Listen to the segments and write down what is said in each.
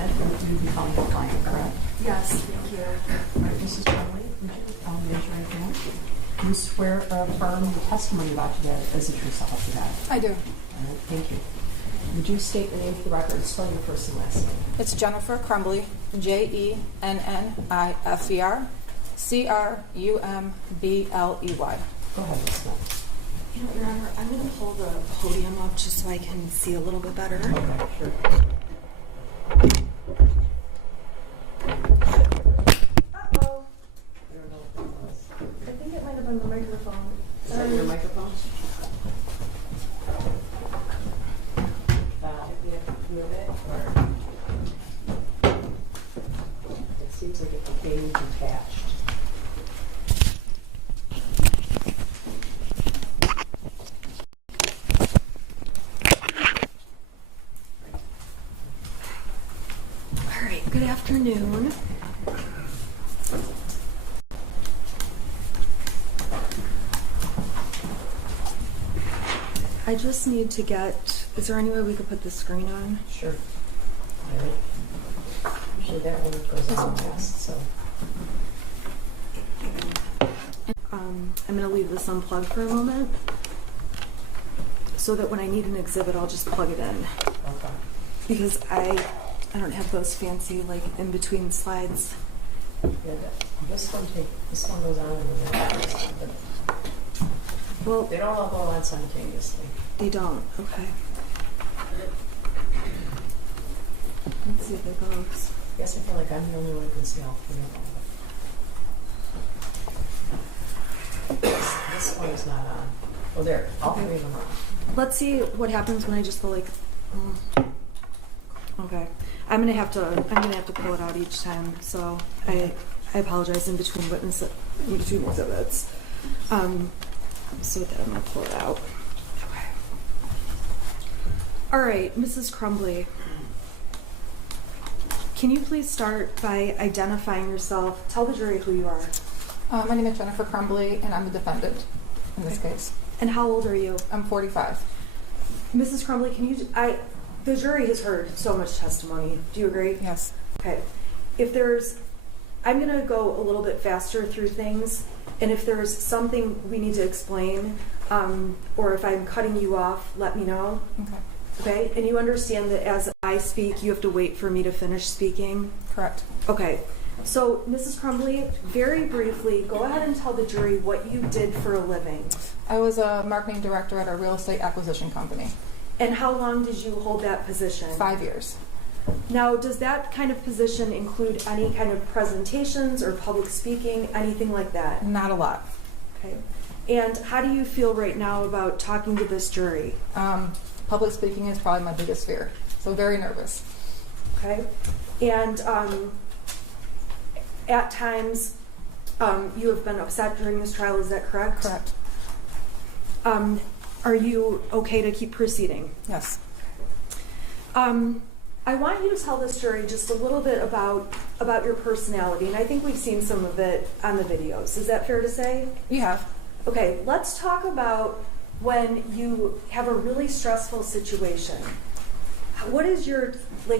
assessment, you become the client, correct? Yes, thank you. All right, Mrs. Crumbley, would you raise your right hand? Do you swear or affirm the testimony you're about to give is the true self of that? I do. All right, thank you. Would you state the name for the record, spell your first and last name? It's Jennifer Crumbley, Jennifer Crumbley. Go ahead, Ms. Smith. You know, Your Honor, I'm going to pull the podium up just so I can see a little bit better. Okay, sure. Uh-oh. I think it might have been the microphone. Is that your microphone? If you have to move it, or it seems like it's being detached. All right, good afternoon. I just need to get, is there any way we could put the screen on? Sure. All right. Usually that one goes on last, so. I'm going to leave this unplugged for a moment so that when I need an exhibit, I'll just plug it in. Okay. Because I don't have those fancy, like, in-between slides. Yeah, this one goes on and then that goes on, but Well, they don't all go on simultaneously. they don't. Okay. Let's see if it goes. I guess I feel like I'm the only one who can see all three of them. This one is not on. Oh, there. All three of them are on. Let's see what happens when I just go like. Okay. I'm gonna have to pull it out each time. So I apologize in between exhibits. So that I'm gonna pull it out. Okay. All right, Mrs. Crumbley. Can you please start by identifying yourself? Tell the jury who you are. My name is Jennifer Crumbley, and I'm the defendant in this case. And how old are you? I'm 45. Mrs. Crumbley, the jury has heard so much testimony. Do you agree? Yes. Okay. I'm going to go a little bit faster through things, and if there's something we need to explain, or if I'm cutting you off, let me know. Okay. Okay? And you understand that as I speak, you have to wait for me to finish speaking? Correct. Okay. So, Mrs. Crumbley, very briefly, go ahead and tell the jury what you did for a living. I was a marketing director at a real estate acquisition company. And how long did you hold that position? 5 years. Now, does that kind of position include any kind of presentations or public speaking, anything like that? Not a lot. Okay. And how do you feel right now about talking to this jury? Public speaking is probably my biggest fear, so very nervous. Okay. And at times, you have been upset during this trial, is that correct? Correct. Are you okay to keep proceeding? Yes. I want you to tell this jury just a little bit about your personality, and I think we've seen some of it on the videos. Is that fair to say? You have. Okay, let's talk about when you have a really stressful situation. What is your,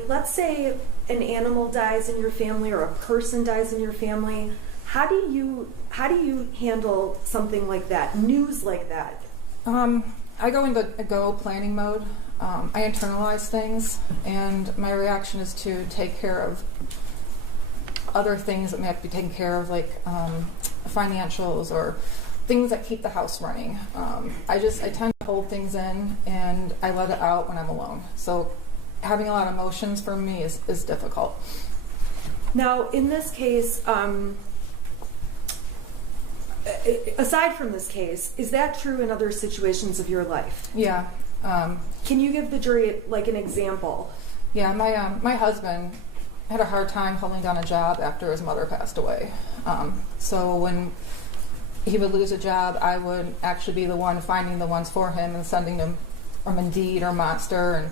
let's say an animal dies in your family or a person dies in your family. How do you handle something like that, news like that? I go into a planning mode. I internalize things, and my reaction is to take care of other things that may have to be taken care of, like financials or things that keep the house running. I tend to hold things in, and I let it out when I'm alone. So having a lot of emotions for me is difficult. Now, in this case, aside from this case, is that true in other situations of your life? Yeah. Can you give the jury an example? Yeah, my husband had a hard time holding down a job after his mother passed away. So when he would lose a job, I would actually be the one finding the ones for him and sending them from Indeed or Monster and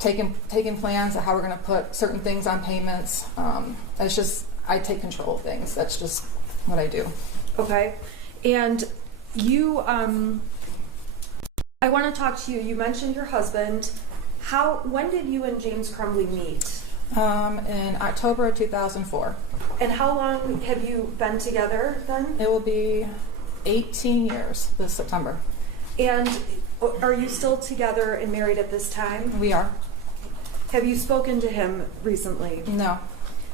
taking plans of how we're going to put certain things on payments. I take control of things. That's just what I do. Okay. And you, I want to talk to you. You mentioned your husband. When did you and James Crumbley meet? In October of 2004. And how long have you been together then? It will be 18 years this September. And are you still together and married at this time? We are. Have you spoken to him recently? No.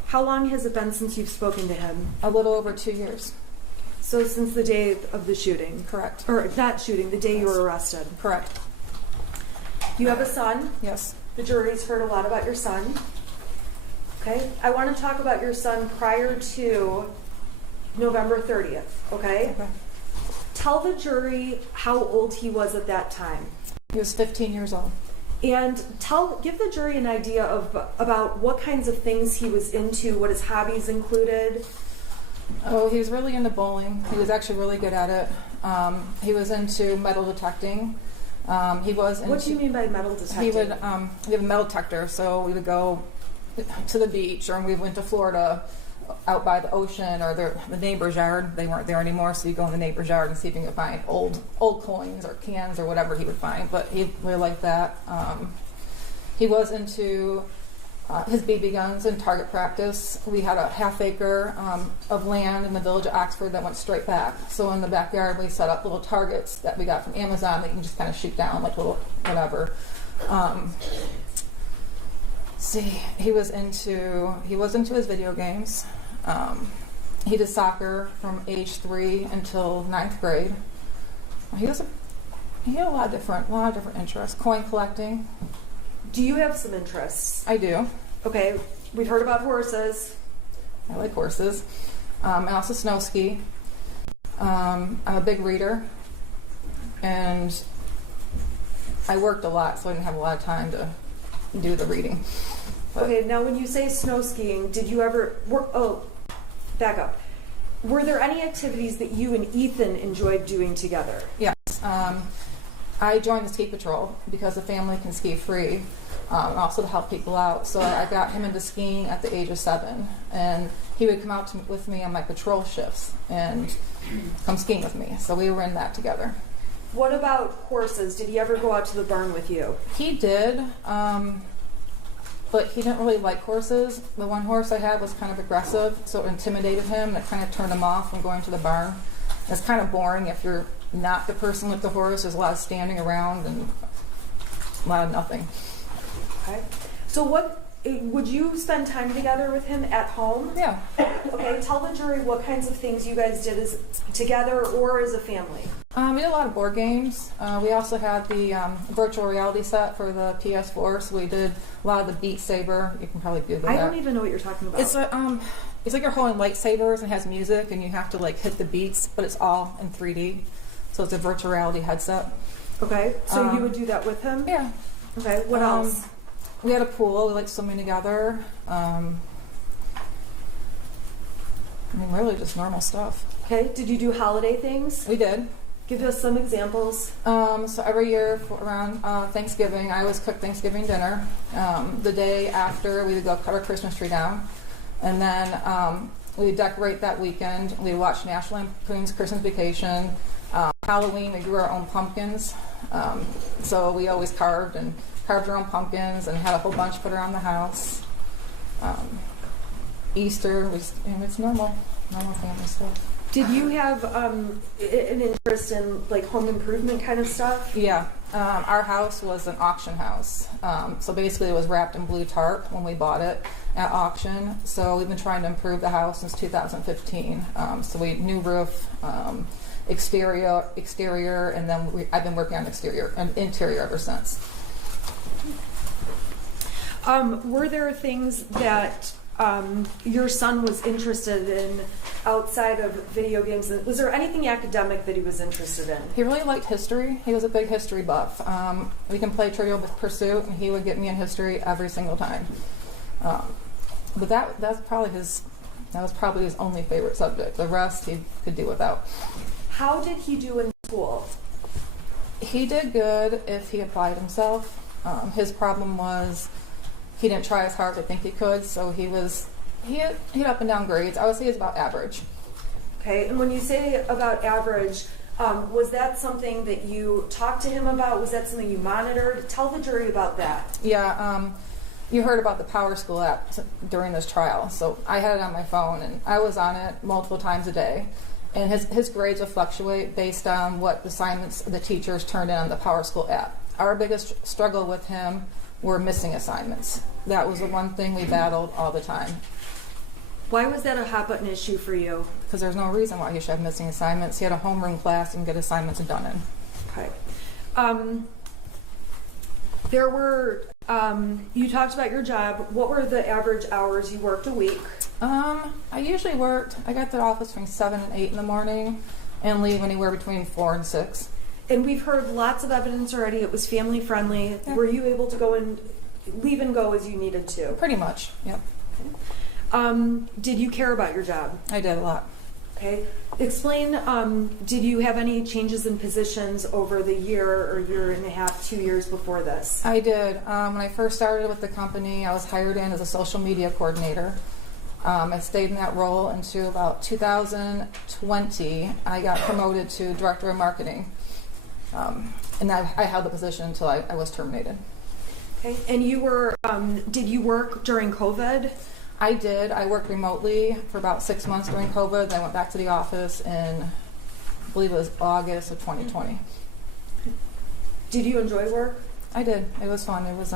How long has it been since you've spoken to him? A little over 2 years. So since the day of the shooting? Correct. Or not shooting, the day you were arrested? Correct. You have a son? Yes. The jury's heard a lot about your son. Okay? I want to talk about your son prior to November 30th, okay? Okay. Tell the jury how old he was at that time. He was 15 years old. And give the jury an idea of about what kinds of things he was into, what his hobbies included. Oh, he was really into bowling. He was actually really good at it. He was into metal detecting. He was into, What do you mean by metal detecting? He would, we have a metal detector, so we would go to the beach, or we went to Florida, out by the ocean, or the neighbor's yard. They weren't there anymore, so you go in the neighbor's yard and see if you can find old coins or cans or whatever he would find. But he really liked that. He was into his BB guns and target practice. We had a half-acre of land in the village of Oxford that went straight back. So in the backyard, we set up little targets that we got from Amazon that you can just kind of shoot down, like little whatever. He was into his video games. He did soccer from age 3 until 9th grade. He had a lot of different interests. Coin collecting. Do you have some interests? I do. Okay, we've heard about horses. I like horses. I also snow ski. I'm a big reader, and I worked a lot, so I didn't have a lot of time to do the reading. But Okay, now when you say snow skiing, did you ever back up. Were there any activities that you and Ethan enjoyed doing together? yes, I joined the ski patrol because the family can ski free, and also to help people out. So I got him into skiing at the age of 7, and he would come out with me on my patrol shifts and come skiing with me. So we were in that together. What about horses? Did he ever go out to the barn with you? He did, but he didn't really like horses. The one horse I had was kind of aggressive, so it intimidated him, and it kind of turned him off from going to the barn. It's kind of boring if you're not the person with the horse. There's a lot of standing around and a lot of nothing. Okay. So would you spend time together with him at home? Yeah. Okay, tell the jury what kinds of things you guys did together or as a family. We did a lot of board games. We also had the virtual reality set for the PS4, so we did a lot of the Beat Saber. You can probably Google that. I don't even know what you're talking about. It's like you're holding lightsabers and has music, and you have to like hit the beats, but it's all in 3D. So it's a virtual reality headset. Okay, so you would do that with him? Yeah. Okay, what else? We had a pool. We liked swimming together. Really just normal stuff. Okay, did you do holiday things? We did. Give us some examples. So every year around Thanksgiving, I always cook Thanksgiving dinner. The day after, we would go cut our Christmas tree down. And then we would decorate that weekend. We would watch National Lampoon's Christmas Vacation. Halloween, we grew our own pumpkins. So we always carved our own pumpkins and had a whole bunch put around the house. Easter, it's normal family stuff. Did you have an interest in like home improvement kind of stuff? Yeah, our house was an auction house. So basically it was wrapped in blue tarp when we bought it at auction. So we've been trying to improve the house since 2015. So we new roof, exterior, and then I've been working on exterior and interior ever since. Were there things that your son was interested in outside of video games? Was there anything academic that he was interested in? He really liked history. He was a big history buff. We can play Trivial Pursuit, and he would get me in history every single time. But that was probably his only favorite subject. The rest he could do without. How did he do in school? He did good if he applied himself. His problem was he didn't try as hard as I think he could, so he had up and down grades. I would say he was about average. Okay, and when you say about average, was that something that you talked to him about? Was that something you monitored? Tell the jury about that. Yeah, you heard about the Power School app during this trial. So I had it on my phone, and I was on it multiple times a day. And his grades would fluctuate based on what assignments the teachers turned in on the Power School app. Our biggest struggle with him were missing assignments. That was the one thing we battled all the time. Why was that a hot button issue for you? Because there's no reason why he should have missing assignments. He had a homeroom class and get assignments done in. Okay. There were, you talked about your job. What were the average hours you worked a week? I usually I got to the office between 7 and 8 in the morning and leave anywhere between 4 and 6. And we've heard lots of evidence already. It was family friendly. Yeah. Were you able to go and leave and go as you needed to? Pretty much, yep. Did you care about your job? I did a lot. Okay. Explain, did you have any changes in positions over the year or year and a half, 2 years before this? I did. When I first started with the company, I was hired in as a social media coordinator. I stayed in that role until about 2020. I got promoted to director of marketing. And I held the position until I was terminated. Okay. And you were, did you work during COVID? I did. I worked remotely for about 6 months during COVID. Then I went back to the office in, I believe it was August of 2020. Did you enjoy work? I did. It was fun. It was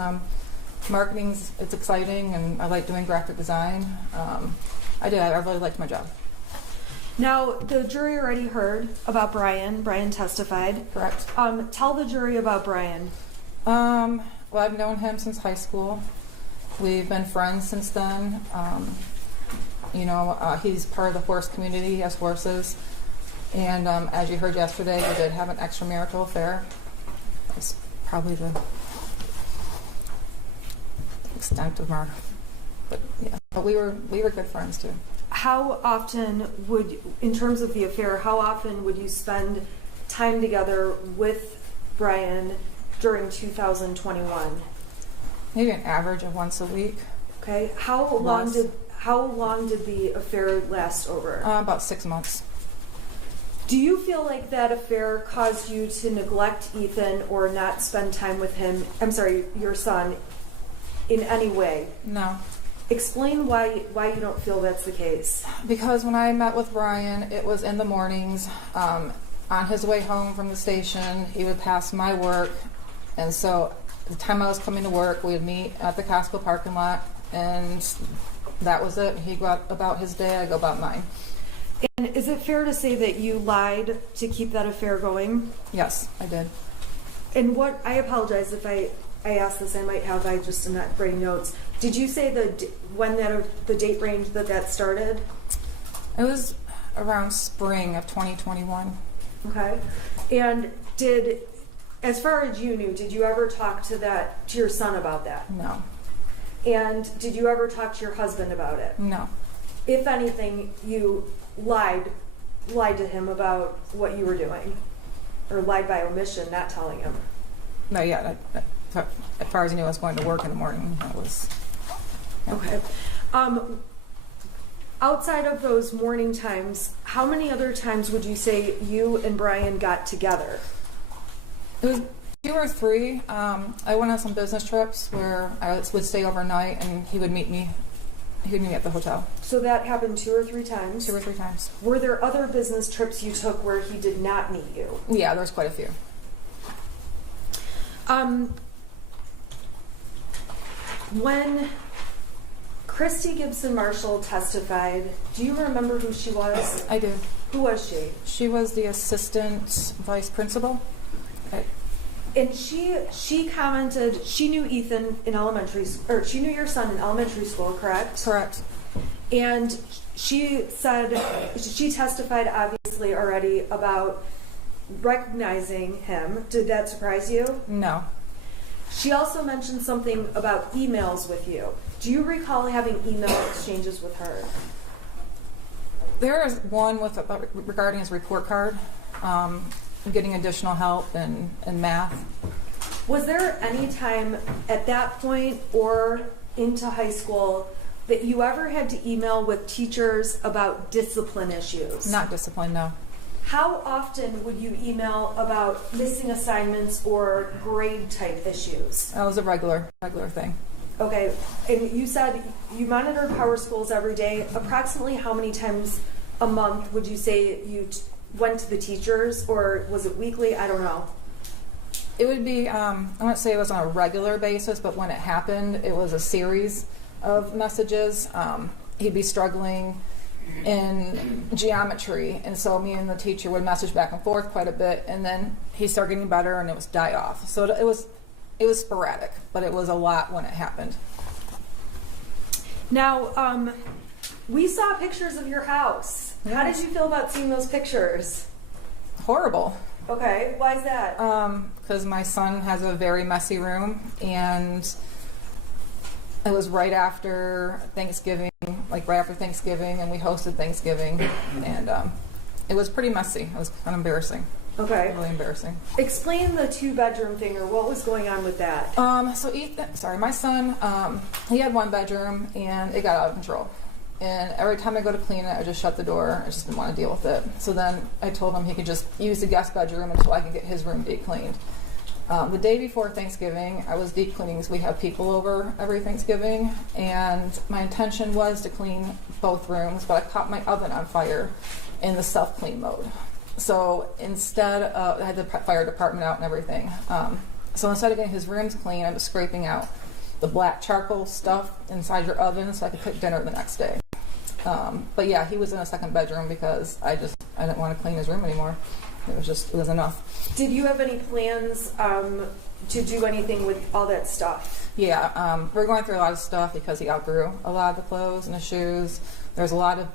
marketing's. It's exciting, and I like doing graphic design. I did. I really liked my job. Now, the jury already heard about Brian. Brian testified. Correct. Tell the jury about Brian. Well, I've known him since high school. We've been friends since then. He's part of the horse community. He has horses. And as you heard yesterday, we did have an extramarital affair. That's probably the extent of our, but yeah. But we were good friends too. How often in terms of the affair, how often would you spend time together with Brian during 2021? Maybe an average of once a week. Okay. How long did the affair last over? About 6 months. Do you feel like that affair caused you to neglect Ethan or not spend time with him? I'm sorry, your son, in any way? No. Explain why you don't feel that's the case. Because when I met with Brian, it was in the mornings. On his way home from the station, he would pass my work, and so the time I was coming to work, we would meet at the Costco parking lot, and that was it. He'd go out about his day, I'd go about mine. And is it fair to say that you lied to keep that affair going? Yes, I did. And I apologize if I asked this, I just am not writing notes. Did you say the date range that started? It was around spring of 2021. Okay. And as far as you knew, did you ever talk to your son about that? No. And did you ever talk to your husband about it? No. If anything, you lied to him about what you were doing, or lied by omission, not telling him. No, yeah. As far as I knew, I was going to work in the morning. That was. Yeah. Okay. Outside of those morning times, how many other times would you say you and Brian got together? It was 2 or 3. I went on some business trips where I would stay overnight, and he would meet me. He would meet me at the hotel. So that happened 2 or 3 times? 2 or 3 times. Were there other business trips you took where he did not meet you? Yeah, there was quite a few. When Christy Gibson Marshall testified, do you remember who she was? I do. Who was she? She was the assistant vice principal. And she commented she knew Ethan in elementary, or she knew your son in elementary school, correct? Correct. And she testified obviously already about recognizing him. Did that surprise you? No. She also mentioned something about emails with you. Do you recall having email exchanges with her? There is one regarding his report card, getting additional help in math. Was there any time at that point or into high school that you ever had to email with teachers about discipline issues? Not discipline, no. How often would you email about missing assignments or grade type issues? That was a regular thing. Okay, and you said you monitored Power Schools every day. Approximately how many times a month would you say you went to the teachers, or was it weekly? I don't know. It would be, I wouldn't say it was on a regular basis, but when it happened, it was a series of messages. He'd be struggling in geometry, and so me and the teacher would message back and forth quite a bit, and then he'd start getting better, and it was die off. So it was sporadic, but it was a lot when it happened. Now, we saw pictures of your house. Yes. How did you feel about seeing those pictures? Horrible. Okay, why is that? Because my son has a very messy room, and it was right after Thanksgiving, and we hosted Thanksgiving, and it was pretty messy. It was kind of embarrassing. Okay. Really embarrassing. Explain the 2-bedroom thing, or what was going on with that? So Ethan, my son, he had 1 bedroom, and it got out of control. And every time I go to clean it, I just shut the door. I just didn't want to deal with it. So then I told him he could just use the guest bedroom until I could get his room deep cleaned. The day before Thanksgiving, I was deep cleaning because we have people over every Thanksgiving, and my intention was to clean both rooms, but I caught my oven on fire in the self-clean mode. So instead of, I had the fire department out and everything. So instead of getting his rooms clean, I was scraping out the black charcoal stuff inside your oven so I could cook dinner the next day. But yeah, he was in a 2nd bedroom because I didn't want to clean his room anymore. It was enough. Did you have any plans to do anything with all that stuff? Yeah, we're going through a lot of stuff because he outgrew a lot of the clothes and the shoes. There's a lot of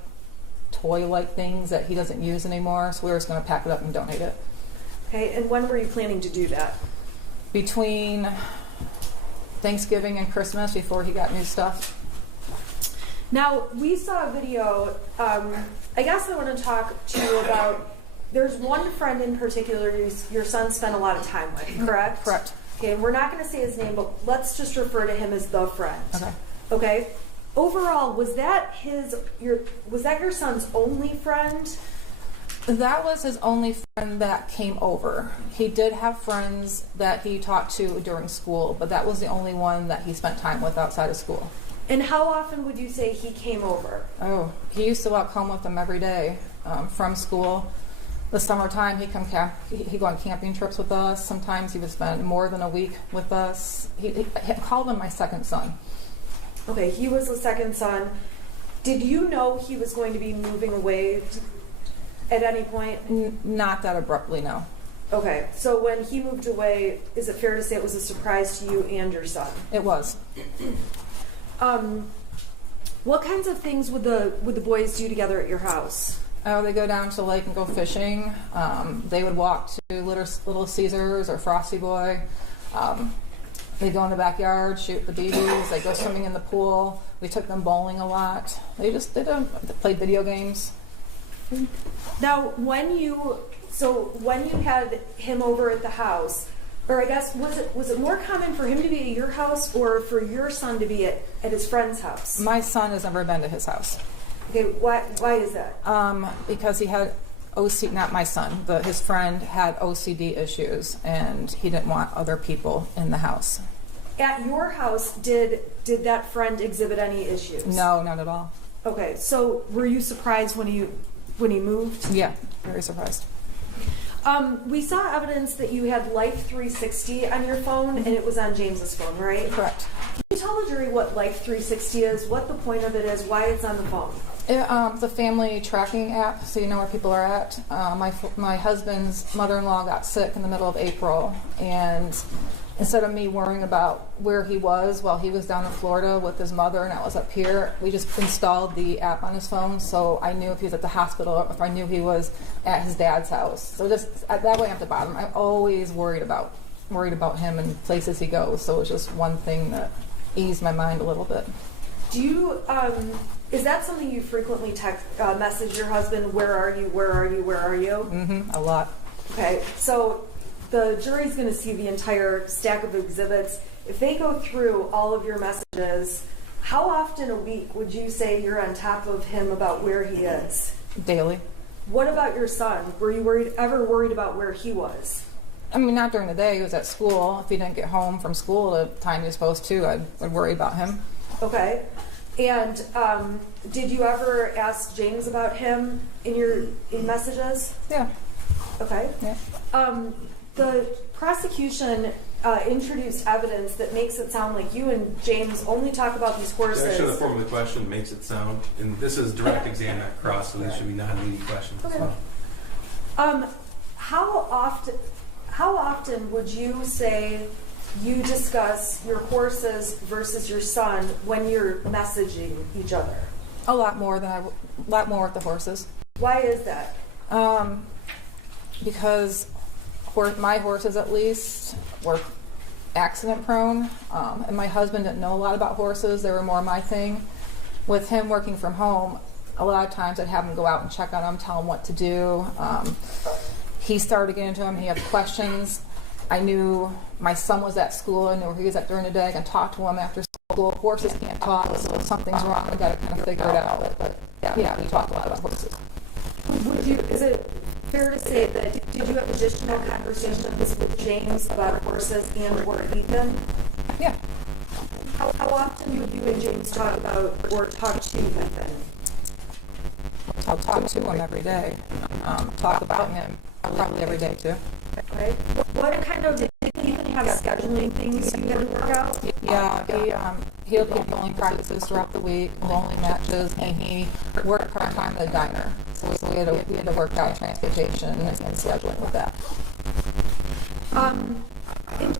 toy-like things that he doesn't use anymore, so we were just going to pack it up and donate it. Okay, and when were you planning to do that? Between Thanksgiving and Christmas, before he got new stuff. Now, we saw a video. I guess I want to talk to you about, there's one friend in particular your son spent a lot of time with, correct? Correct. Okay, and we're not going to say his name, but let's just refer to him as the friend. Okay. Okay? Overall, was that your son's only friend? That was his only friend that came over. He did have friends that he talked to during school, but that was the only one that he spent time with outside of school. And how often would you say he came over? Oh, he used to walk home with them every day from school. The summertime, he'd go on camping trips with us. Sometimes he would spend more than a week with us. He called him my second son. Okay, he was the second son. Did you know he was going to be moving away at any point? Not that abruptly, no. Okay, so when he moved away, is it fair to say it was a surprise to you and your son? It was. What kinds of things would the boys do together at your house? Oh, they go down to the lake and go fishing. They would walk to Little Caesars or Frosty Boy. They go in the backyard, shoot the BBs. They go swimming in the pool. We took them bowling a lot. They played video games. Now, when you had him over at the house, or I guess was it more common for him to be at your house or for your son to be at his friend's house? My son has never been to his house. Okay, why is that? Because he had OCD, not my son, but his friend had OCD issues, and he didn't want other people in the house. At your house, did that friend exhibit any issues? No, not at all. Okay, so were you surprised when he moved? Yeah, very surprised. We saw evidence that you had Life 360 on your phone, and it was on James's phone, right? Correct. Can you tell the jury what Life 360 is, what the point of it is, why it's on the phone? It's a family tracking app, so you know where people are at. My husband's mother-in-law got sick in the middle of April, and instead of me worrying about where he was while he was down in Florida with his mother and I was up here, we just installed the app on his phone, so I knew if he was at the hospital, if I knew he was at his dad's house. So just that way at the bottom, I'm always worried about him and places he goes, so it was just one thing that eased my mind a little bit. Do you, is that something you frequently message your husband, where are you, where are you, where are you? Mm-hmm, a lot. Okay, so the jury's going to see the entire stack of exhibits. If they go through all of your messages, how often a week would you say you're on top of him about where he is? Daily. What about your son? Were you ever worried about where he was? I mean, not during the day. He was at school. If he didn't get home from school the time he was supposed to, I'd worry about him. Okay. And did you ever ask James about him in messages? Yeah. Okay. Yeah. The prosecution introduced evidence that makes it sound like you and James only talk about these horses. Actually, the form of the question makes it sound, and this is direct exam, not cross, so these should be non-leading questions as Okay. well. How often would you say you discuss your horses versus your son when you're messaging each other? A lot more with the horses. Why is that? Because my horses, at least, were accident prone, and my husband didn't know a lot about horses. They were more my thing. With him working from home, a lot of times I'd have him go out and check on them, tell him what to do. He started getting into them. He had questions. I knew my son was at school. I knew where he was at during the day. I can talk to him after school. Horses can't talk, so if something's wrong, I got to kind of figure it out. But yeah, we talked a lot about horses. Is it fair to say that did you have additional conversations with James about horses and or Ethan? Yeah. How often would you and James talk about or talk to Ethan? I'll talk to him every day. Talk about him probably every day too. Okay. What kind of did Ethan have scheduling things you had to work out? Yeah, he'll be bowling practices throughout the week, bowling matches, and he worked part-time at a diner. So we had to work out transportation and scheduling with that.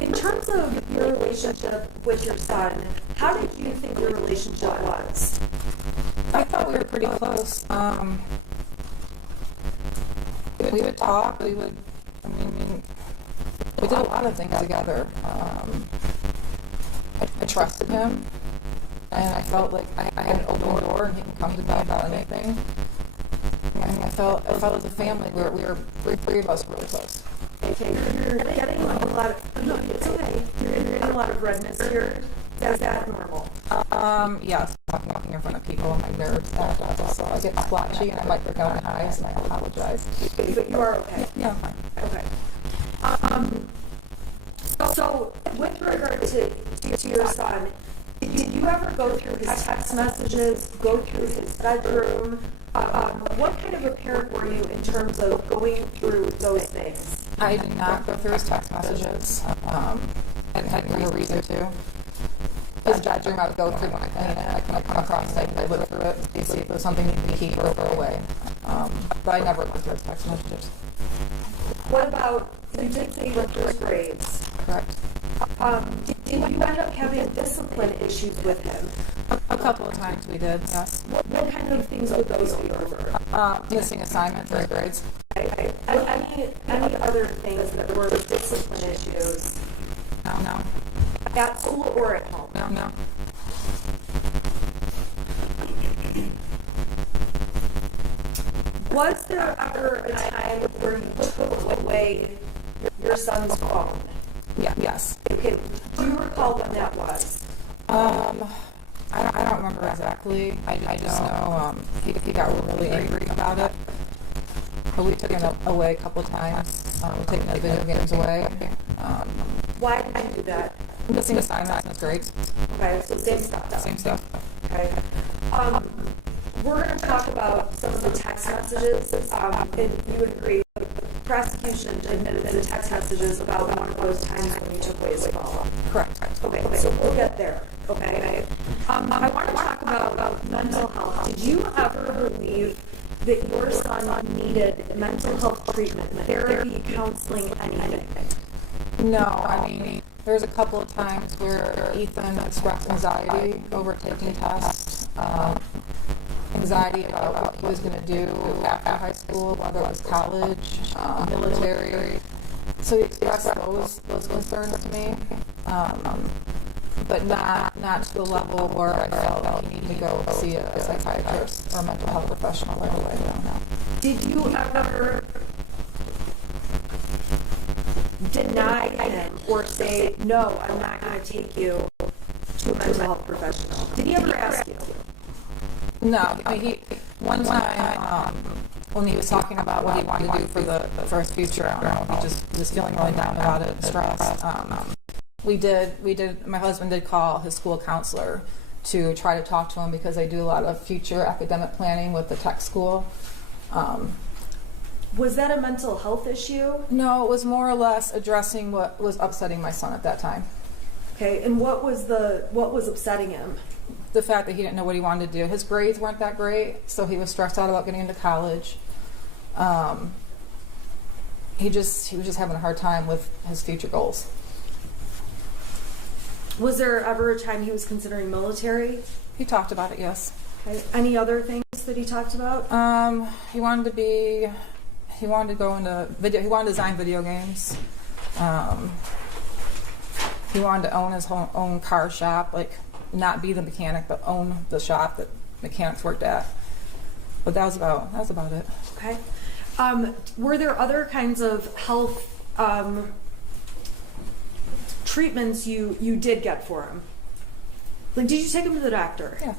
In terms of your relationship with your son, how did you think your relationship was? I thought we were pretty close. We would talk, we did a lot of things together. I trusted him, and I felt like I had an open door and he could come to me about anything. And I felt as a family, we three of us were really close. Okay, you're getting a lot of, no, it's okay. You're getting a lot of redness here. Is that normal? Yes, talking in front of people and my nerves, so I get splotchy and I might break out in hives and I apologize. But you are okay? Yeah, I'm fine. Okay. So with regard to your son, did you ever go through his text messages, go through his bedroom? What kind of a parent were you in terms of going through those things? I did not go through his text messages. I had no reason to. His bedroom I would go through when I clean it. I come across it, I look through it, see if there's something to keep or throw away. But I never looked through his text messages. What about, you did say you went through his grades. Correct. Did you end up having discipline issues with him? A couple of times we did, yes. What kind of things would those be over? Missing assignments or grades. Any other things that were discipline issues? No. At school or at home? No. Was there ever a time where you took away your son's phone? Yeah. Yes. Okay. Do you recall when that was? I don't remember exactly. I just know he got really angry about it. But we took him away a couple of times. We're taking the video games away. Why did you do that? Missing assignments and grades. Okay, so same stuff. Same stuff. Okay. We're going to talk about some of the text messages. And you would agree, the prosecution admitted the text messages about one of those times when you took away his phone. Correct. Okay, so we'll get there. Okay. I want to talk about mental health. Did you ever believe that your son needed mental health treatment, therapy, counseling, anything? No, I mean, there's a couple of times where Ethan expressed anxiety over taking tests, anxiety about what he was going to do after high school, whether it was college, military. So he expressed those concerns to me, but not to the level where I felt like he needed to go see a psychiatrist or a mental health professional right away. No. Did you ever deny him or say, no, I'm not going to take you to a mental health professional? Did he ever ask you? No, one time when he was talking about what he wanted to do for his future, I don't know, he just was feeling really down about it, stressed. My husband did call his school counselor to try to talk to him because they do a lot of future academic planning with the tech school. Was that a mental health issue? No, it was more or less addressing what was upsetting my son at that time. Okay, and what was upsetting him? The fact that he didn't know what he wanted to do. His grades weren't that great, so he was stressed out about getting into college. He was just having a hard time with his future goals. Was there ever a time he was considering military? He talked about it, yes. Okay. Any other things that he talked about? He wanted to go into video. He wanted to design video games. He wanted to own his own car shop, like not be the mechanic, but own the shop that mechanics worked at. But that was about it. Okay. Were there other kinds of health treatments you did get for him? Like, did you take him to the doctor? Yeah.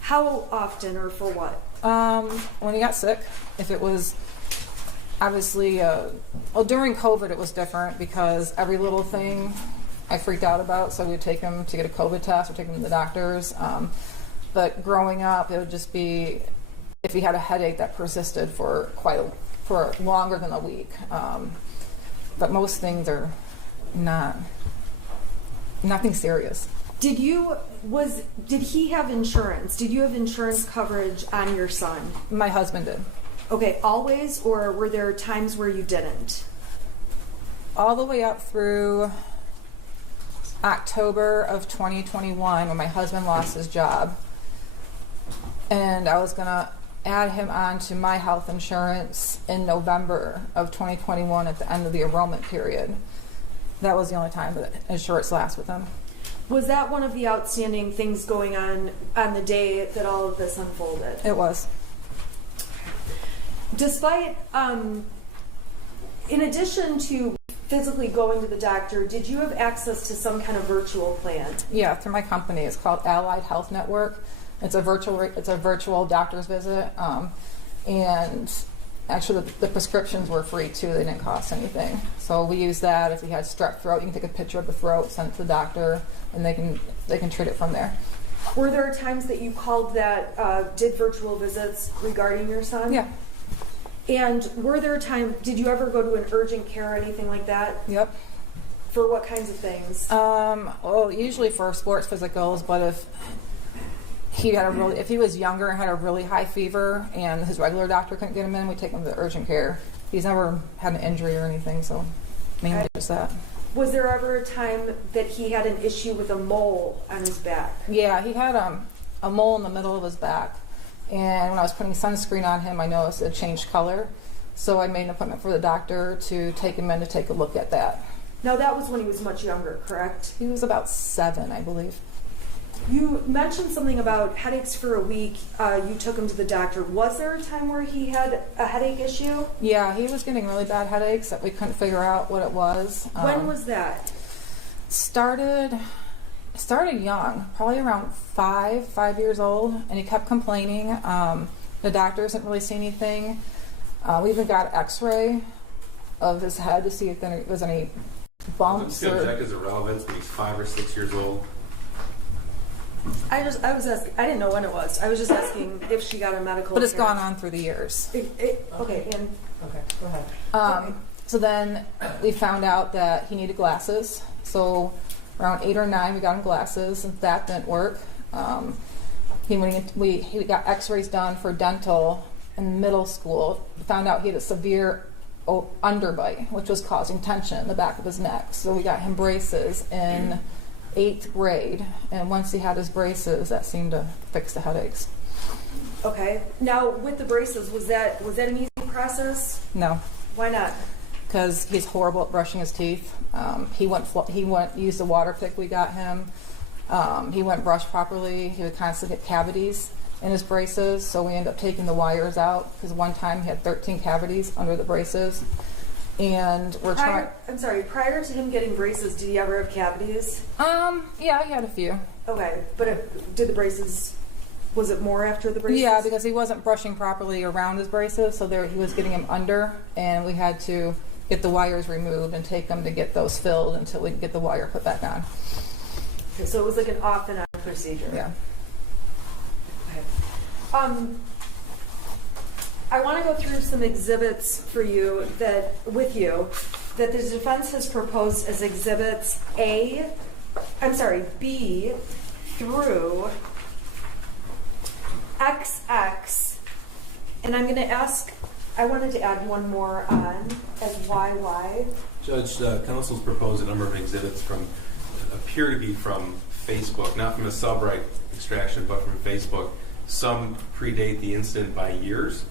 How often or for what? When he got sick, if it was obviously, during COVID it was different because every little thing I freaked out about, so we'd take him to get a COVID test or take him to the doctors. But growing up, it would just be if he had a headache that persisted for longer than a week. But most things are nothing serious. Did he have insurance? Did you have insurance coverage on your son? My husband did. Okay, always, or were there times where you didn't? All the way up through October of 2021 when my husband lost his job. And I was going to add him on to my health insurance in November of 2021 at the end of the enrollment period. That was the only time that insurance lasts with him. Was that one of the outstanding things going on the day that all of this unfolded? It was. Despite, in addition to physically going to the doctor, did you have access to some kind of virtual plan? Yeah, through my company. It's called Allied Health Network. It's a virtual doctor's visit, and actually the prescriptions were free too. They didn't cost anything. So we use that. If he had strep throat, you can take a picture of the throat, send it to the doctor, and they can treat it from there. Were there times that you called that did virtual visits regarding your son? Yeah. And were there times, did you ever go to an urgent care or anything like that? Yep. For what kinds of things? Well, usually for sports physicals, but if he was younger and had a really high fever and his regular doctor couldn't get him in, we'd take him to urgent care. He's never had an injury or anything, so mainly just that. Was there ever a time that he had an issue with a mole on his back? Yeah, he had a mole in the middle of his back. And when I was putting sunscreen on him, I noticed it changed color. So I made an appointment for the doctor to take him in to take a look at that. Now that was when he was much younger, correct? He was about 7, I believe. You mentioned something about headaches for a week. You took him to the doctor. Was there a time where he had a headache issue? Yeah, he was getting really bad headaches that we couldn't figure out what it was. When was that? Started young, probably around 5 years old, and he kept complaining. The doctors didn't really see anything. We even got an x-ray of his head to see if there was any bumps. I'm just going to check his irrelevance when he's 5 or 6 years old. I was asking, I didn't know when it was. I was just asking if she got a medical. But it's gone on through the years. Okay, and Okay, go ahead. okay. So then we found out that he needed glasses. So around 8 or 9, we got him glasses, and that didn't work. He got x-rays done for dental in middle school. We found out he had a severe underbite, which was causing tension in the back of his neck. So we got him braces in 8th grade, and once he had his braces, that seemed to fix the headaches. Okay. Now with the braces, was that an easy process? No. Why not? Because he's horrible at brushing his teeth. He wouldn't use the water pick we got him. He wouldn't brush properly. He would constantly get cavities in his braces, so we ended up taking the wires out because one time he had 13 cavities under the braces. And we're trying. I'm sorry. Prior to him getting braces, did he ever have cavities? Yeah, he had a few. Okay, but did the braces Was it more after the braces? Yeah, because he wasn't brushing properly around his braces, so he was getting him under, and we had to get the wires removed and take them to get those filled until we could get the wire put back on. Okay, so it was like an off and on procedure. Yeah. Okay. I want to go through some exhibits for you that the defense has proposed as exhibits B through XX, and I'm going to ask. I wanted to add one more on as YY. Judge, counsel's proposed a number of exhibits appear to be from Facebook, not from a Cellbrite extraction, but from Facebook. Some predate the incident by years.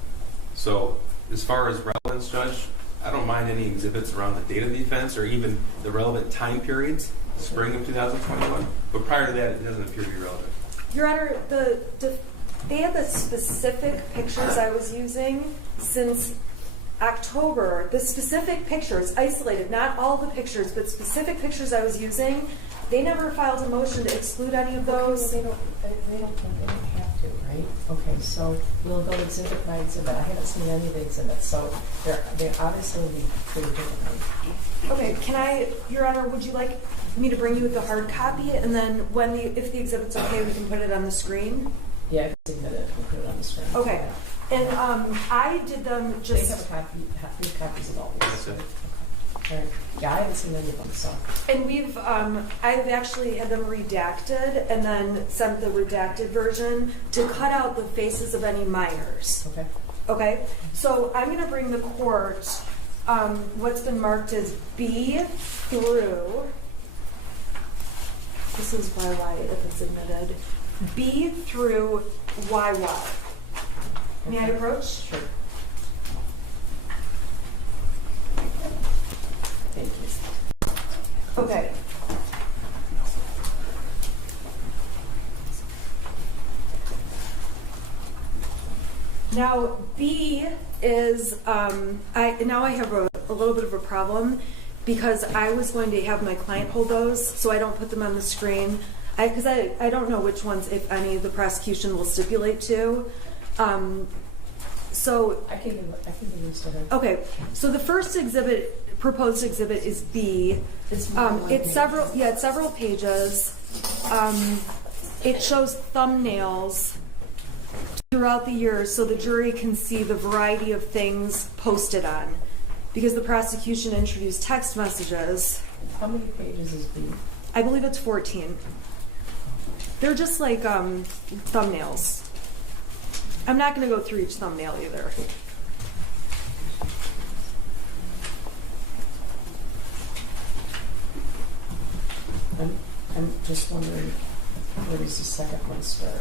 So as far as relevance, Judge, I don't mind any exhibits around the date of the offense or even the relevant time periods, spring of 2021. But prior to that, it doesn't appear to be relevant. Your Honor, they had the specific pictures I was using since October. The specific pictures, isolated, not all the pictures, but specific pictures I was using. They never filed a motion to exclude any of those. They don't think they have to, right? Okay, so we'll go exhibit by exhibit. I haven't seen any of the exhibits, so they obviously will be pretty different. Okay, Your Honor, would you like me to bring you the hard copy, and then if the exhibit's okay, we can put it on the screen? Yeah, I can submit it. We'll put it on the screen. Okay, and I did them just. They have copies of all these. That's it. Okay. Yeah, I haven't seen any of them, so. And I've actually had them redacted and then sent the redacted version to cut out the faces of any minors. Okay. Okay, so I'm going to bring the court what's been marked as B through, this is YY if it's admitted, B through YY. May I approach? Sure. Thank you. Okay. Now B is I have a little bit of a problem because I was going to have my client hold those, so I don't put them on the screen. Because I don't know which ones, if any, the prosecution will stipulate to. So I can give these to her. okay. So the first proposed exhibit is B. It's several pages. It shows thumbnails throughout the years so the jury can see the variety of things posted on. Because the prosecution introduced text messages. How many pages is B? I believe it's 14. They're just like thumbnails. I'm not going to go through each thumbnail either. I'm just wondering, where does the second one start?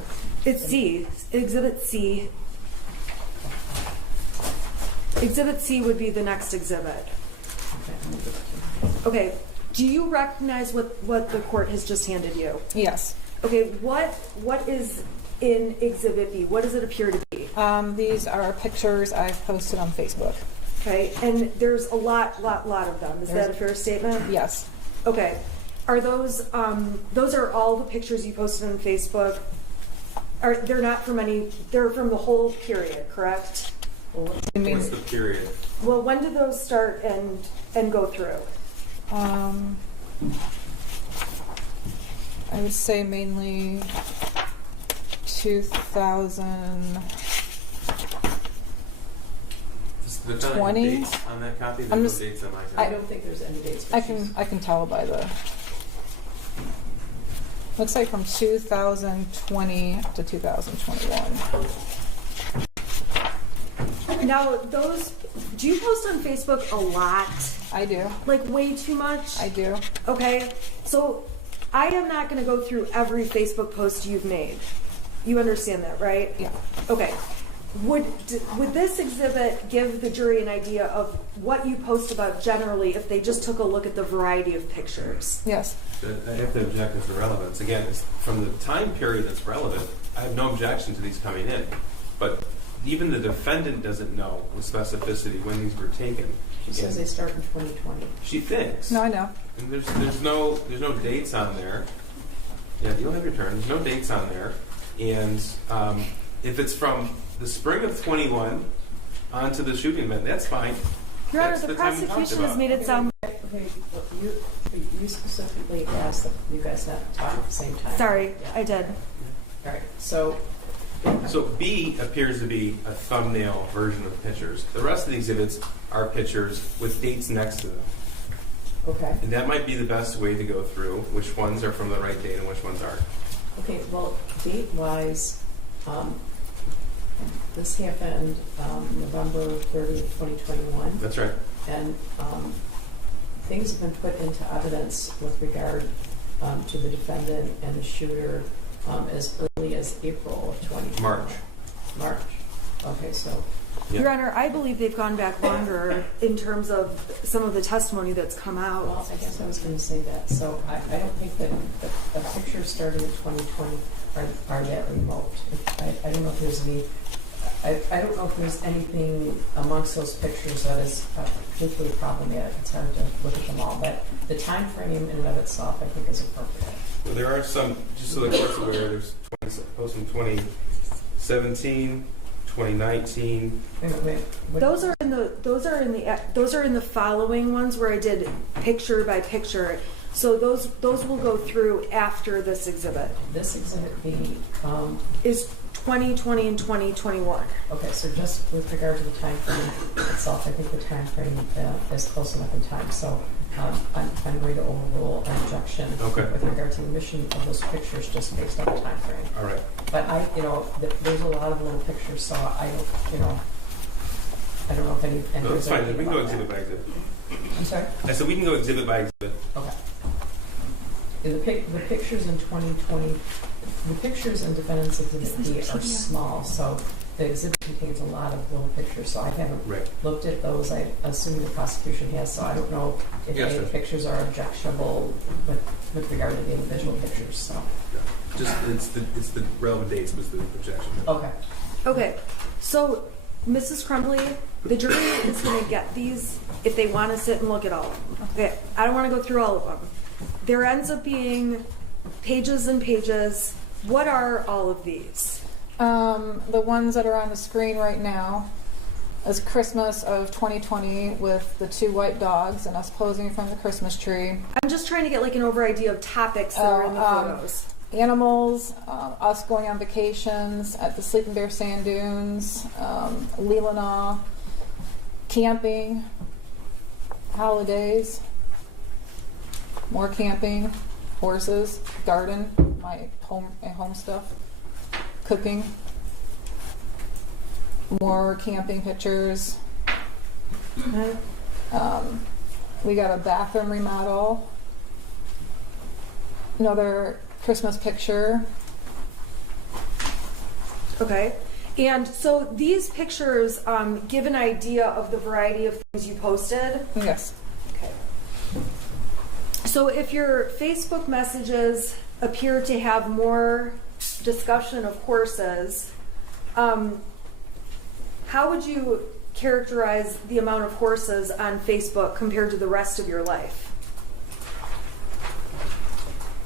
It's C. Exhibit C. Exhibit C would be the next exhibit. Okay, I'm gonna give it to you. Okay. Do you recognize what the court has just handed you? Yes. Okay. What is in Exhibit B? What does it appear to be? These are pictures I've posted on Facebook. Okay. And there's a lot of them. Is that a fair statement? Yes. Okay. Are those are all the pictures you posted on Facebook? They're not from they're from the whole period, correct? What's the period? Well, when did those start and go through? I would say mainly 2000. There's not 20? any dates on that copy? There's I'm no just- dates on my copy. I don't think there's any dates. I can tell by the. Looks like from 2020 to 2021. Now, do you post on Facebook a lot? I do. Like way too much? I do. Okay, so I am not going to go through every Facebook post you've made. You understand that, right? Yeah. Okay. Would this exhibit give the jury an idea of what you post about generally if they just took a look at the variety of pictures? Yes. I have to object as to relevance. Again, it's from the time period that's relevant, I have no objection to these coming in. But even the defendant doesn't know with specificity when these were taken. She says they start in 2020. She thinks. No, I know. And there's no dates on there. Yeah, you don't have your turn. There's no dates on there. And if it's from the spring of 21 onto the shooting event, that's fine. Your Honor, That's the the time we talked prosecution has about. made it sound. Okay, you specifically asked that you guys not talk at the same time. Sorry, Yeah. I did. All right, so. So B appears to be a thumbnail version of pictures. The rest of the exhibits are pictures with dates next to them. Okay. And that might be the best way to go through which ones are from the right date and which ones aren't. Okay, well, date-wise, this happened November 30th, 2021. That's right. And things have been put into evidence with regard to the defendant and the shooter as early as April of 2020. March. Okay, so. Yeah. Your Honor, I believe they've gone back longer in terms of some of the testimony that's come out. Well, I guess I was going to say that. So I don't think that the pictures starting in 2020 are that remote. I don't know if there's any. I don't know if there's anything amongst those pictures that is particularly problematic. It's hard to look at them all, but the time frame in and of itself, I think, is appropriate. Well, there are some, just so the court's aware, there's posts from 2017, 2019. Wait. Those are in the following ones where I did picture by picture. So those will go through after this exhibit. This exhibit B Is 2020 and 2021. okay, so just with regard to the time frame itself, I think the time frame is close enough in time. So I'm going to overrule an objection with regard to the mission of those pictures just based on the time frame. All right. But there's a lot of little pictures, so I don't know if any. No, it's fine. We can go exhibit by exhibit. I'm sorry? I said we can go exhibit by exhibit. Okay. The pictures in 2020, the pictures in defendant's exhibit B are small, so the exhibit contains a lot of little pictures, so I haven't looked at those. I assume the prosecution has, so I don't know if any of the pictures are objectionable with regard to the individual pictures. So, just it's the relevant dates was the objection. Okay. So, Mrs. Crumbley, the jury is going to get these if they want to sit and look at all of them. Okay. I don't want to go through all of them. There ends up being pages and pages. What are all of these? The ones that are on the screen right now is Christmas of 2020 with the 2 white dogs and us posing in front of the Christmas tree. I'm just trying to get like an over idea of topics that are in the photos. Animals, us going on vacations at the Sleeping Bear Sand Dunes, Leelanau, camping, holidays, more camping, horses, garden, my home stuff, cooking, more camping pictures. We got a bathroom remodel, another Christmas picture. Okay. And so these pictures give an idea of the variety of things you posted. Yes. Okay. So if your Facebook messages appear to have more discussion of horses, how would you characterize the amount of horses on Facebook compared to the rest of your life?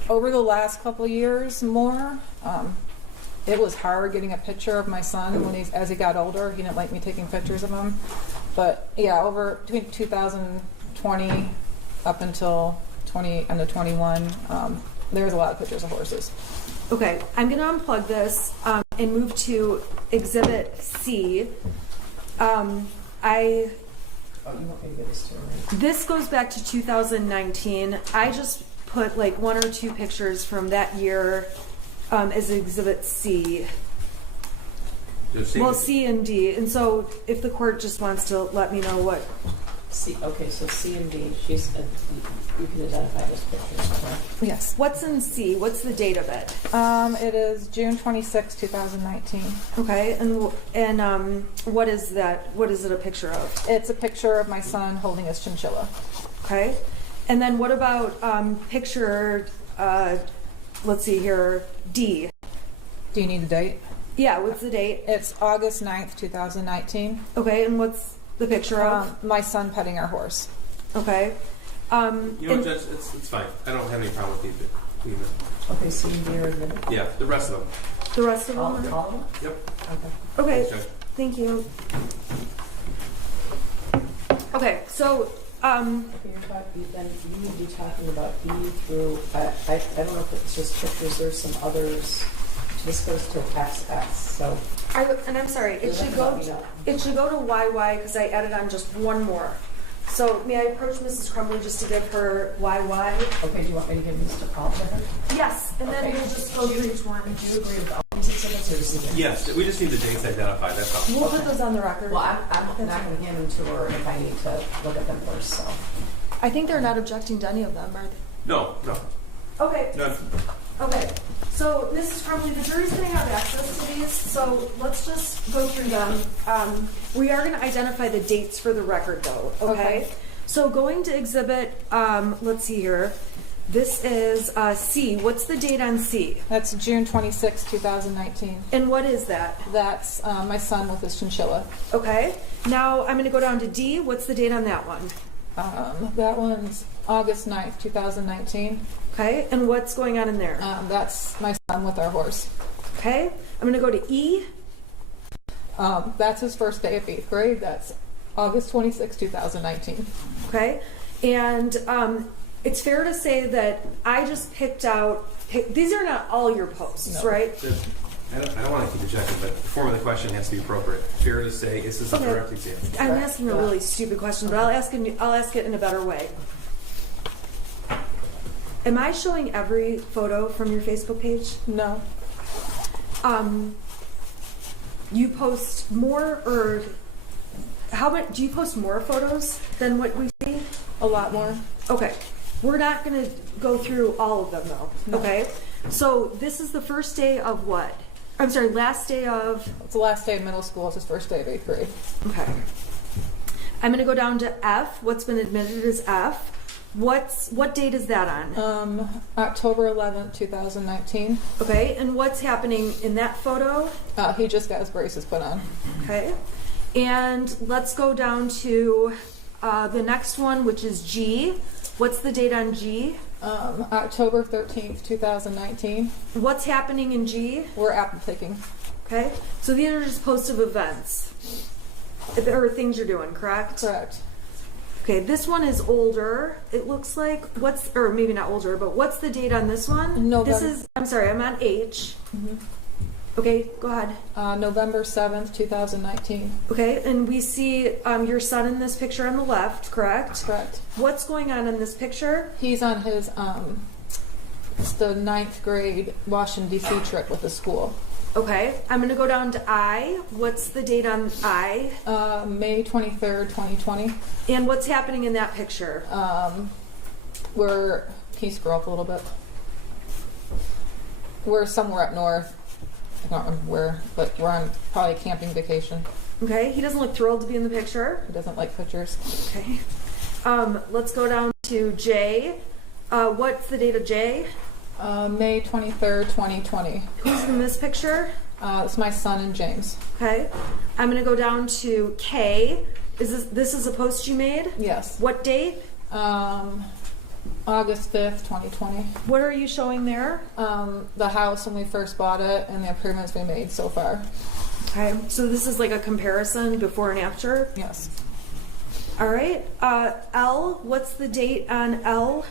Over the last couple years, more. It was hard getting a picture of my son as he got older. He didn't like me taking pictures of him. But yeah, between 2020 up until end of 21, there was a lot of pictures of horses. Okay, I'm going to unplug this and move to Exhibit C. you want me to get this to her, right? This goes back to 2019. I just put like 1 or 2 pictures from that year as Exhibit C. Well, C and D. And so if the court just wants to let me know what. C. Okay, so C and D. You can identify those pictures, correct? Yes. What's in C? What's the date of it? It is June 26, 2019. Okay, and what is that? What is it a picture of? It's a picture of my son holding his chinchilla. Okay, and then what about picture? Let's see here, D. Do you need the date? Yeah, what's the date? It's August 9th, 2019. Okay, and what's the picture of? My son petting our horse. Okay. You know, Judge, it's fine. I don't have any problem with either. Okay, C and D are admitted. Yeah, the rest of them. The rest of All them? of them? Yep. Okay. Okay, Thanks, Judge. thank you. Okay, so, Then you need to be talking about E through, I don't know if it's just pictures, there's some others. This goes to XX, so. and I'm sorry, you'll have to let me know. it should go to YY because I added on just one more. So may I approach Mrs. Crumbley just to give her YY? Okay, do you want me to give these to all of them? Yes, and then Okay. we'll just go through each one. Do you agree with all these exhibits or just either? Yes, we just need the dates identified, that's all. We'll put those on the record. Well, I'm not going to hand them to her if I need to look at them first, so. I think they're not objecting to any of them, are they? No. Okay. None. Okay, so Mrs. Crumbley, the jury's going to have access to these, so let's just go through them. We are going to identify the dates for the record, though, okay? So going to exhibit, let's see here. This is C. What's the date on C? That's June 26, 2019. And what is that? That's my son with his chinchilla. Okay. Now I'm going to go down to D. What's the date on that one? That one's August 9th, 2019. Okay. And what's going on in there? That's my son with our horse. Okay. I'm going to go to E. That's his first day of 8th grade. That's August 26, 2019. Okay. And it's fair to say that I just picked out, these are not all your posts, No. right? I don't want to keep rejecting, but the form of the question has to be appropriate. Fair to say, this is a Okay. direct example. I'm asking a really stupid question, but I'll ask it in a better way. Am I showing every photo from your Facebook page? No. You post more, or how much? Do you post more photos than what we see? A lot more. Okay, we're not going to go through all of them though. No. Okay, so this is the first day of what? I'm sorry, last day of. It's the last day of middle school. It's his first day of 8th grade. Okay. I'm going to go down to F. What's been admitted is F. What date is that on? October 11th, 2019. Okay, and what's happening in that photo? He just got his braces put on. Okay, and let's go down to the next one, which is G. What's the date on G? October 13th, 2019. What's happening in G? We're apple picking. Okay, so these are just posts of events or things you're doing, correct? Correct. Okay, this one is older. It looks like or maybe not older, but what's the date on this one? November. This is. I'm sorry, I'm on H. Mhm. Okay, go ahead. November 7th, 2019. Okay, and we see your son in this picture on the left, correct? Correct. What's going on in this picture? He's on his it's the 9th grade Washington D.C. trip with the school. Okay, I'm going to go down to I. What's the date on I? May 23rd, 2020. And what's happening in that picture? Can you scroll up a little bit? We're somewhere up north. I don't remember where, but we're on probably a camping vacation. Okay, he doesn't look thrilled to be in the picture. He doesn't like pictures. Okay. Let's go down to J. What's the date of J? May 23rd, 2020. Who's in this picture? It's my son and James. Okay. I'm going to go down to K. This is a post you made? Yes. What date? August 5th, 2020. What are you showing there? The house when we first bought it and the improvements we made so far. Okay. So this is like a comparison before and after? Yes. All right. L. What's the date on L?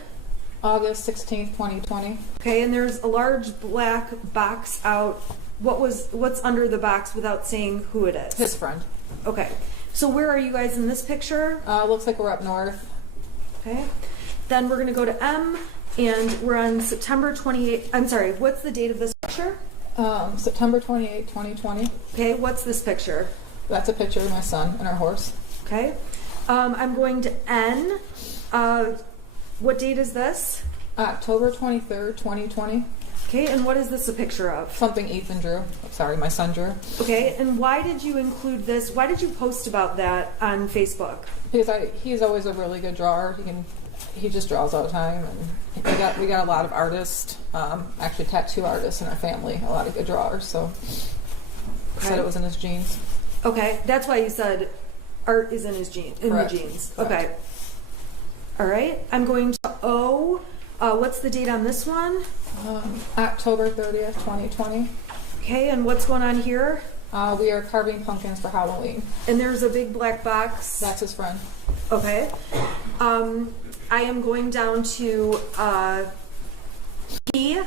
August 16th, 2020. Okay, and there's a large black box out. What's under the box without saying who it is? His friend. Okay. So where are you guys in this picture? Looks like we're up north. Okay. Then we're going to go to M, and we're on September 28th. I'm sorry, what's the date of this picture? September 28th, 2020. Okay, what's this picture? That's a picture of my son and our horse. Okay. I'm going to N. What date is this? October 23rd, 2020. Okay, and what is this a picture of? Something Ethan drew. Sorry, my son drew. Okay, and why did you include this? Why did you post about that on Facebook? Because he's always a really good drawer. He just draws all the time, and we got a lot of artists, actually tattoo artists in our family, a lot of good drawers. So Okay. said it was in his genes. Okay, that's why you said art is in his genes. In Correct. the genes. Correct. Okay. All right. I'm going to O. What's the date on this one? October 30th, 2020. Okay, and what's going on here? We are carving pumpkins for Halloween. And there's a big black box. That's his friend. Okay. I am going down to P.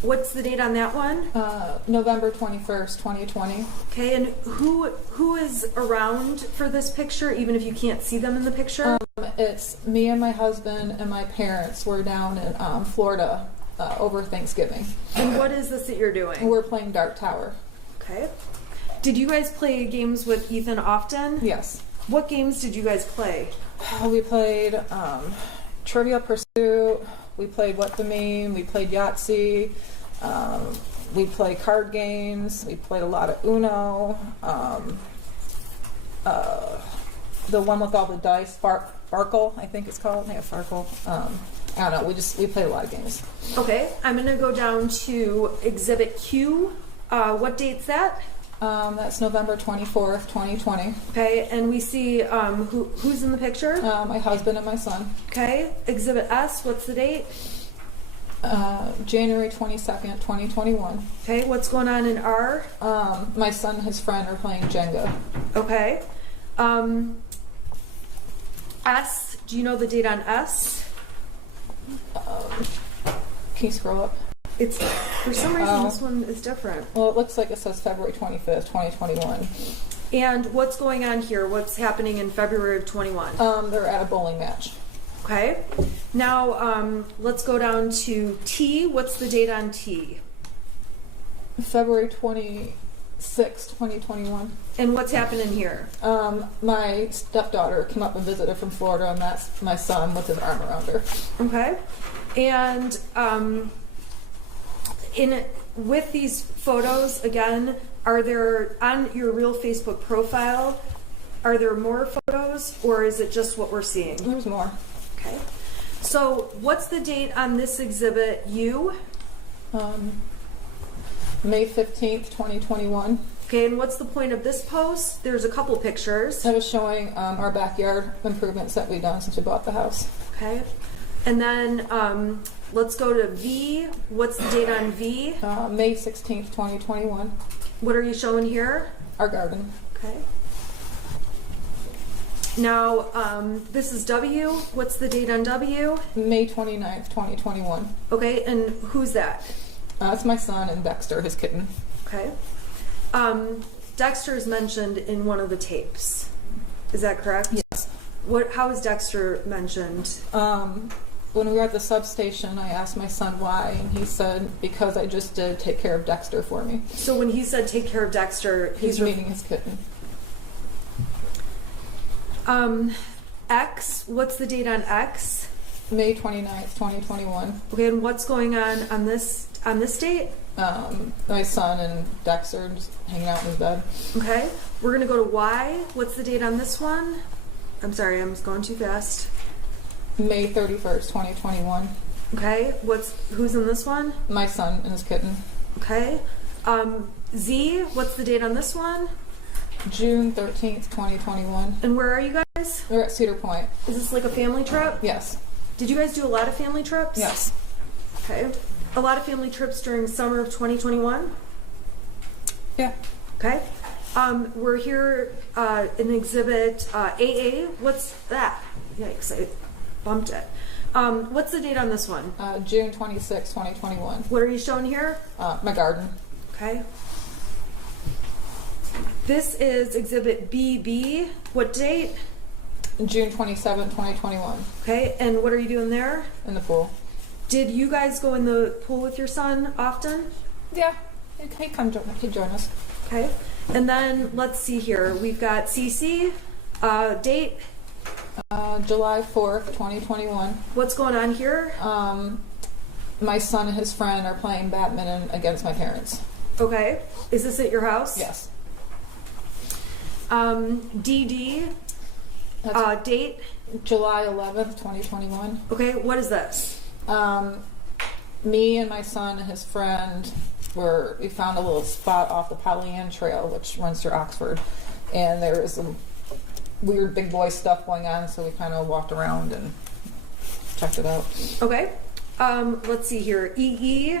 What's the date on that one? November 21st, 2020. Okay, and who is around for this picture, even if you can't see them in the picture? It's me and my husband and my parents. We're down in Florida over Thanksgiving. And what is this that you're doing? We're playing Dark Tower. Okay. Did you guys play games with Ethan often? Yes. What games did you guys play? We played Trivial Pursuit. We played What the Meme. We played Yahtzee. We play card games. We played a lot of Uno. The one with all the dice, Farkle, I think it's called. Yeah, Farkle. I don't know. We played a lot of games. Okay, I'm going to go down to Exhibit Q. What date's that? That's November 24th, 2020. Okay, and we see who's in the picture? My husband and my son. Okay, Exhibit S, what's the date? January 22nd, 2021. Okay, what's going on in R? My son and his friend are playing Jenga. Okay. S, do you know the date on S? Can you scroll up? It's, for some reason, this one is different. Well, it looks like it says February 25th, 2021. And what's going on here? What's happening in February of 21? They're at a bowling match. Okay. Now, let's go down to T. What's the date on T? February 26th, 2021. And what's happening here? My stepdaughter came up and visited from Florida, and that's my son with his arm around her. Okay. And with these photos, again, are there, on your real Facebook profile, are there more photos, or is it just what we're seeing? There's more. Okay. So what's the date on this exhibit U? May 15th, 2021. Okay, and what's the point of this post? There's a couple pictures. I was showing our backyard improvements that we've done since we bought the house. Okay. And then let's go to V. What's the date on V? May 16th, 2021. What are you showing here? Our garden. Okay. Now, this is W. What's the date on W? May 29th, 2021. Okay, and who's that? It's my son and Dexter, his kitten. Okay. Dexter is mentioned in one of the tapes. Is that correct? Yes. How is Dexter mentioned? When we were at the substation, I asked my son why, and he said, because I just did take care of Dexter for me. So when he said take care of Dexter, He's meaning his kitten. X, what's the date on X? May 29th, 2021. Okay, and what's going on this date? My son and Dexter just hanging out in his bed. Okay, we're gonna go to Y. What's the date on this one? I'm sorry, I'm going too fast. May 31st, 2021. Okay, who's in this one? My son and his kitten. Okay. Z, what's the date on this one? June 13th, 2021. And where are you guys? We're at Cedar Point. Is this like a family trip? Yes. Did you guys do a lot of family trips? Yes. Okay. A lot of family trips during summer of 2021? Yeah. Okay. We're here in exhibit AA. What's that? Yikes, I bumped it. What's the date on this one? June 26th, 2021. What are you showing here? My garden. Okay. This is exhibit BB. What date? June 27th, 2021. Okay, and what are you doing there? In the pool. Did you guys go in the pool with your son often? Yeah. He'd join us. Okay. And then let's see here. We've got CC. Date? July 4th, 2021. What's going on here? My son and his friend are playing badminton against my parents. Okay. Is this at your house? Yes. DD. Date? July 11th, 2021. Okay, what is this? Me and my son and his friend we found a little spot off the Pollyant Trail, which runs through Oxford, and there was some weird big boy stuff going on, so we kind of walked around and checked it out. Okay. Let's see here. EE.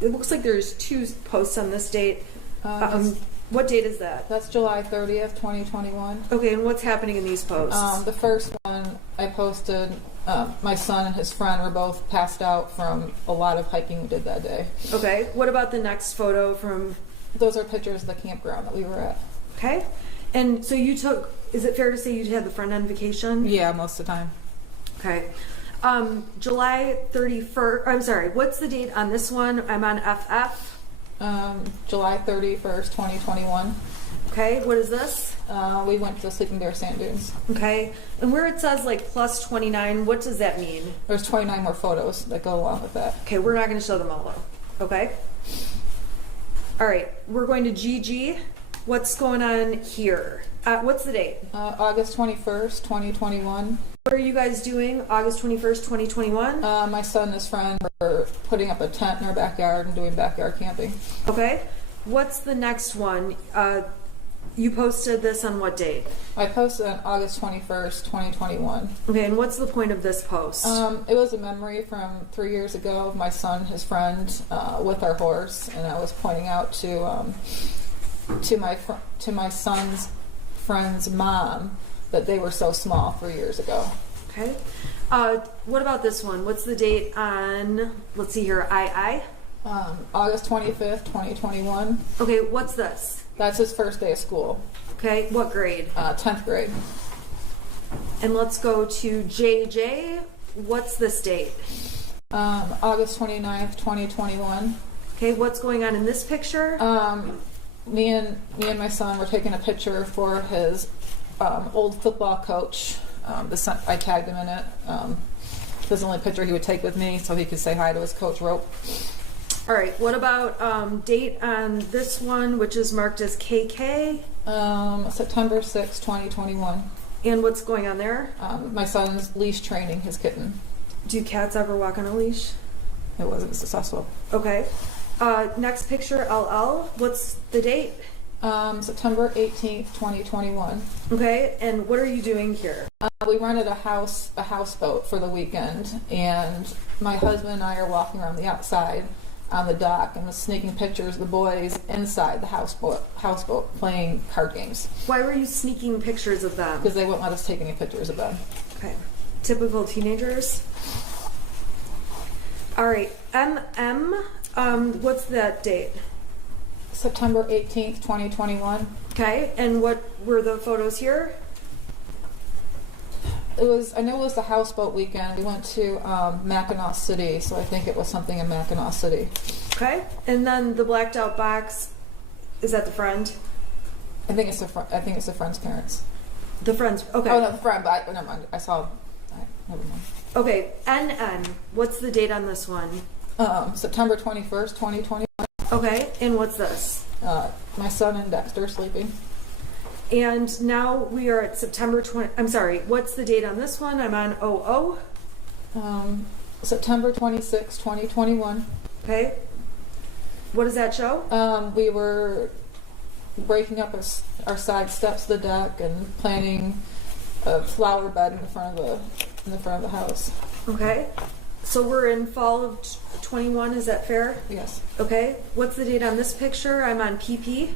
it looks like there's 2 posts on this date. What date is that? That's July 30th, 2021. Okay, and what's happening in these posts? The first one I posted, my son and his friend were both passed out from a lot of hiking we did that day. Okay, what about the next photo from... Those are pictures of the campground that we were at. Okay, and so you took, is it fair to say you had the friend on vacation? Yeah, most of the time. Okay. July 31st, I'm sorry, what's the date on this one? I'm on FF. July 31st, 2021. Okay, what is this? We went to the Sleeping Bear Sand Dunes. Okay, and where it says like plus 29, what does that mean? There's 29 more photos that go along with that. Okay, we're not going to show them all though. Okay. All right, we're going to GG. What's going on here? What's the date? August 21st, 2021. What are you guys doing August 21st, 2021? My son and his friend were putting up a tent in our backyard and doing backyard camping. Okay. What's the next one? You posted this on what date? I posted on August 21st, 2021. Okay, and what's the point of this post? It was a memory from 3 years ago of my son and his friend with our horse, and I was pointing out to my son's friend's mom that they were so small 3 years ago. Okay. What about this one? What's the date on, let's see here, August 25th, 2021. Okay, what's this? That's his first day of school. Okay, what grade? 10th grade. And let's go to JJ. What's this date? August 29th, 2021. Okay, what's going on in this picture? Me and my son were taking a picture for his old football coach. I tagged him in it. It was the only picture he would take with me so he could say hi to his coach, Rope. All right, what about date on this one, which is marked as KK? September 6th, 2021. And what's going on there? My son's leash training his kitten. Do cats ever walk on a leash? It wasn't successful. Okay. Next picture, LL. What's the date? September 18th, 2021. Okay, and what are you doing here? We rented a houseboat for the weekend, and my husband and I are walking around the outside on the dock and was sneaking pictures of the boys inside the houseboat playing card games. Why were you sneaking pictures of them? Because they wouldn't let us take any pictures of them. Okay. Typical teenagers. All right, what's that date? September 18th, 2021. Okay, and what were the photos here? I know it was the houseboat weekend. We went to Mackinac City, so I think it was something in Mackinac City. Okay, and then the blacked out box, is that the friend? I think it's the friend's parents. The friend's, okay. Oh, no, the friend, but never mind. Never mind. Okay, NN, what's the date on this one? September 21st, 2021. Okay, and what's this? My son and Dexter sleeping. And now we are at September 20, I'm sorry, what's the date on this one? I'm on 00. September 26th, 2021. Okay. What does that show? We were breaking up our side steps of the deck and planting a flower bed in the front of the house. Okay. So we're in fall of 21, is that fair? Yes. Okay. What's the date on this picture? I'm on PP.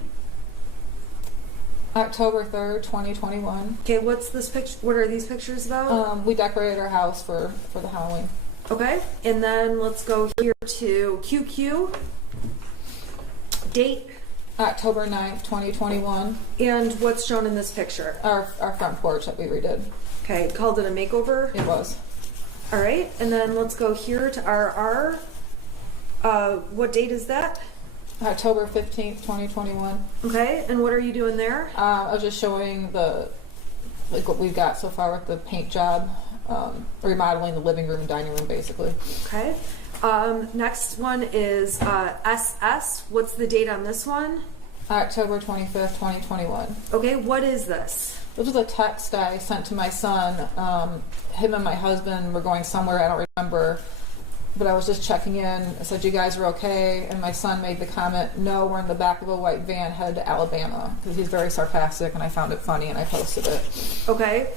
October 3rd, 2021. Okay, what's this picture? What are these pictures about? We decorated our house for the Halloween. Okay, and then let's go here to QQ. Date? October 9th, 2021. And what's shown in this picture? Our front porch that we redid. Okay, called it a makeover? It was. All right, and then let's go here to RR. What date is that? October 15th, 2021. Okay, and what are you doing there? I was just showing what we've got so far with the paint job, remodeling the living room and dining room, basically. Okay. Next one is SS. What's the date on this one? October 25th, 2021. Okay, what is this? This was a text I sent to my son. Him and my husband were going somewhere, I don't remember, but I was just checking in. I said, you guys are okay? And my son made the comment, no, we're in the back of a white van headed to Alabama, because he's very sarcastic, and I found it funny, and I posted it. Okay.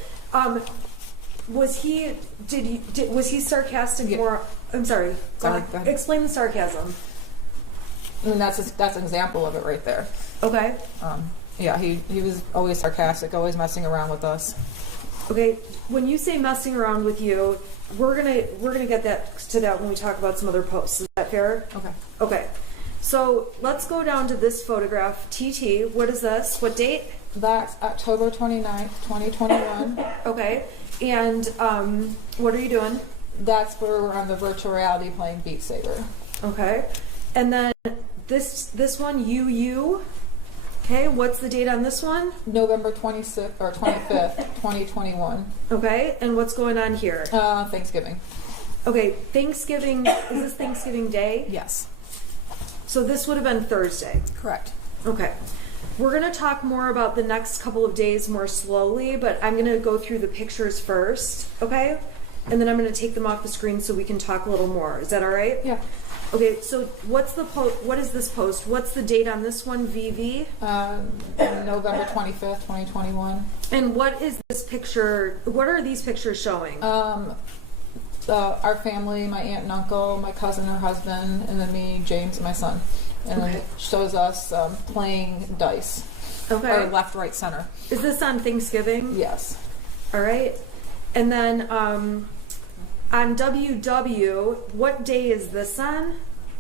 Was he sarcastic? Yeah. Or I'm sorry. Sorry, go ahead. Explain the sarcasm. And that's an example of it right there. Okay. Yeah, he was always sarcastic, always messing around with us. Okay. When you say messing around with you, we're gonna get to that when we talk about some other posts. Is that fair? Okay. Okay. So let's go down to this photograph. TT, what is this? What date? That's October 29th, 2021. Okay. And what are you doing? That's where we're on the virtual reality playing Beat Saber. Okay. And then this one, you. Okay, what's the date on this one? November 26th or 25th, 2021. Okay, and what's going on here? Thanksgiving. Okay, Thanksgiving, is this Thanksgiving Day? Yes. So this would have been Thursday. Correct. Okay. We're going to talk more about the next couple of days more slowly, but I'm going to go through the pictures first, okay? And then I'm going to take them off the screen so we can talk a little more. Is that all right? Yeah. Okay, so what is this post? What's the date on this one, VV? November 25th, 2021. And what is this picture? What are these pictures showing? Our family, my aunt and uncle, my cousin, her husband, and then me, James, and my son. And then it shows us playing dice. Okay. Or left, right, center. Is this on Thanksgiving? Yes. All right. And then on WW, what day is this on?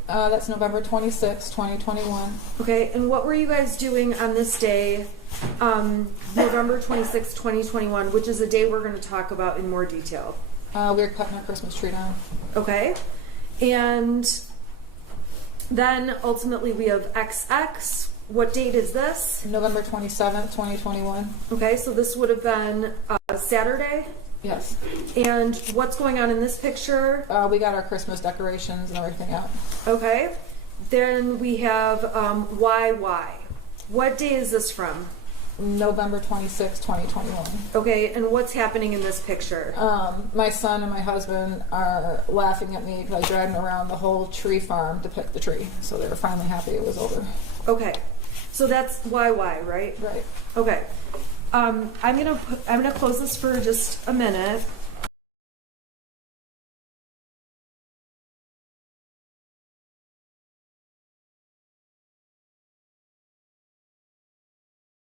That's November 26th, 2021. Okay. And what were you guys doing on this day, November 26th, 2021, which is a day we're going to talk about in more detail? We were cutting our Christmas tree down. Okay. And then ultimately we have XX. What date is this? November 27th, 2021. Okay, so this would have been Saturday. Yes. And what's going on in this picture? We got our Christmas decorations and everything out. Okay. Then we have YY. What day is this from? November 26th, 2021. Okay, and what's happening in this picture? My son and my husband are laughing at me because I dragged them around the whole tree farm to pick the tree. So they were finally happy it was over. Okay, so that's YY, right? Right. Okay. I'm gonna close this for just a minute.